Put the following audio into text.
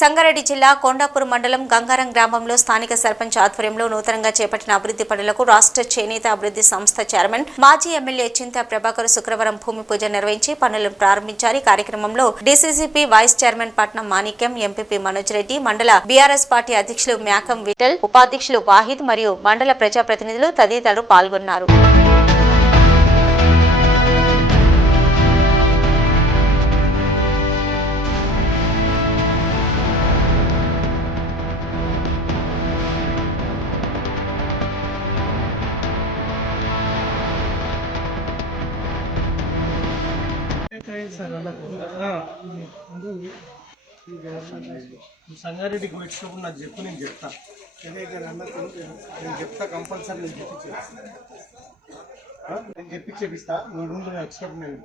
సంగారెడ్డి జిల్లా కొండాపూర్ మండలం గంగారం గ్రామంలో స్థానిక సర్పంచ్ ఆధ్వర్యంలో నూతనంగా చేపట్టిన అభివృద్ధి పనులకు రాష్ట్ర చేనేత అభివృద్ధి సంస్థ చైర్మన్ మాజీ ఎమ్మెల్యే చింతా ప్రభాకర్ శుక్రవారం భూమి పూజ నిర్వహించి పనులను ప్రారంభించారు. ఈ కార్యక్రమంలో డీసీసీపీ వైస్ చైర్మన్ పట్నం మాణిక్యం, ఎంపీపీ మనోజ్ రెడ్డి, మండల బీఆర్ఎస్ పార్టీ అధ్యక్షులు మ్యాకం విఠల్, ఉపాధ్యక్షులు వాహిద్ మరియు మండల ప్రజాప్రతినిధులు తదితరులు పాల్గొన్నారు. సంగారెడ్డికి వచ్చినప్పుడు నాకు చెప్పు, నేను చెప్తా. నేను చెప్తా కంపల్సరీ, నేను చెప్పించేపిస్తా. నువ్వు ఎక్స్పర్ట్ నేను